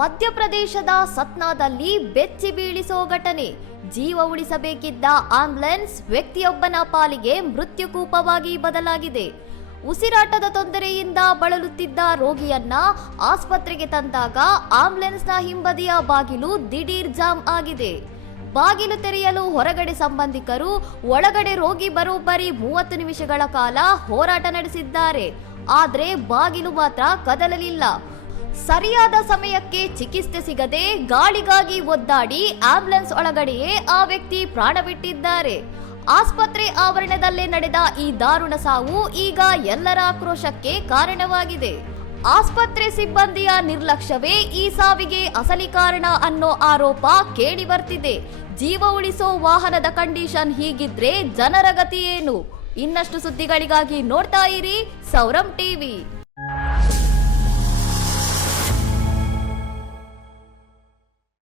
ಮಧ್ಯಪ್ರದೇಶದ ಸತ್ನಾದಲ್ಲಿ ಬೆಚ್ಚಿ ಬೀಳಿಸೋ ಘಟನೆ. ಜೀವ ಉಳಿಸಬೇಕಿದ್ದ ಆಂಬ್ಯುಲೆನ್ಸ್ ವ್ಯಕ್ತಿಯೊಬ್ಬನ ಪಾಲಿಗೆ ಮೃತ್ಯುಕೂಪವಾಗಿ ಬದಲಾಗಿದೆ. ಉಸಿರಾಟದ ತೊಂದರೆಯಿಂದ ಬಳಲುತ್ತಿದ್ದ ರೋಗಿಯನ್ನ ಆಸ್ಪತ್ರೆಗೆ ತಂದಾಗ ಆಂಬ್ಯುಲೆನ್ಸ್ನ ಹಿಂಬದಿಯ ಬಾಗಿಲು ದಿಢೀರ್ ಜಾಮ್ ಆಗಿದೆ. ಬಾಗಿಲು ತೆರೆಯಲು ಹೊರಗಡೆ ಸಂಬಂಧಿಕರು, ಒಳಗಡೆ ರೋಗಿ ಬರೋಬ್ಬರಿ 30 ನಿಮಿಷಗಳ ಕಾಲ ಹೋರಾಟ ನಡೆಸಿದ್ದಾರೆ. ಆದ್ರೆ ಬಾಗಿಲು ಮಾತ್ರ ಕದಲಲಿಲ್ಲ. ಸರಿಯಾದ ಸಮಯಕ್ಕೆ ಚಿಕಿತ್ಸೆ ಸಿಗದೆ ಗಾಳಿಗಾಗಿ ಒದ್ದಾಡಿ ಆಂಬ್ಯುಲೆನ್ಸ್ ಒಳಗಡೆಯೇ ಆ ವ್ಯಕ್ತಿ ಪ್ರಾಣ ಬಿಟ್ಟಿದ್ದಾರೆ. ಆಸ್ಪತ್ರೆ ಆವರಣದಲ್ಲೇ ನಡೆದ ಈ ದಾರುಣ ಸಾವು ಈಗ ಎಲ್ಲರ ಆಕ್ರೋಶಕ್ಕೆ ಕಾರಣವಾಗಿದೆ. ಆಸ್ಪತ್ರೆ ಸಿಬ್ಬಂದಿಯ ನಿರ್ಲಕ್ಷ್ಯವೇ ಈ ಸಾವಿಗೆ ಅಸಲಿ ಕಾರಣ ಅನ್ನೋ ಆರೋಪ ಕೇಳಿ ಬರ್ತಿದೆ. ಜೀವ ಉಳಿಸೋ ವಾಹನದ ಕಂಡೀಷನ್ ಹೀಗಿದ್ರೆ ಜನರ ಗತಿ ಏನು? ಇನ್ನಷ್ಟು ಸುದ್ದಿಗಳಿಗಾಗಿ ನೋಡ್ತಾ ಇರಿ ಸೌರಂ ಟಿವಿ.